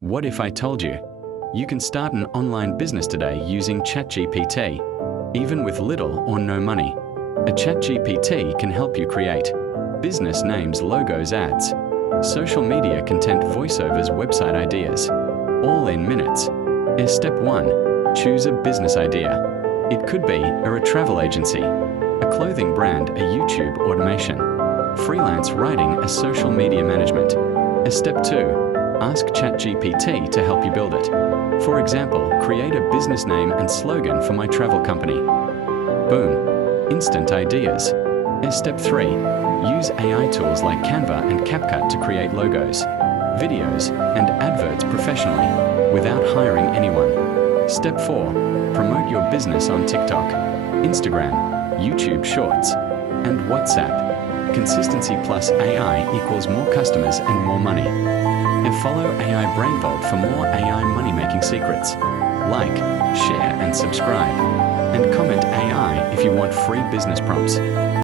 What if I told you? You can start an online business today using ChatGPT, even with little or no money. A ChatGPT can help you create business names, logos, ads, social media content, voiceovers, website ideas, all in minutes. Step 1. Choose a business idea. It could be a travel agency, a clothing brand, a YouTube automation, freelance writing, a social media management. Step 2. Ask ChatGPT to help you build it. For example, create a business name and slogan for my travel company. Boom! Instant ideas. Step 3. Use AI tools like Canva and CapCut to create logos, videos, and adverts professionally without hiring anyone. Step 4. Promote your business on TikTok, Instagram, YouTube Shorts, and WhatsApp. Consistency plus AI equals more customers and more money. And follow AI Brainvault for more AI money-making secrets. Like, share, and subscribe. And comment AI if you want free business prompts.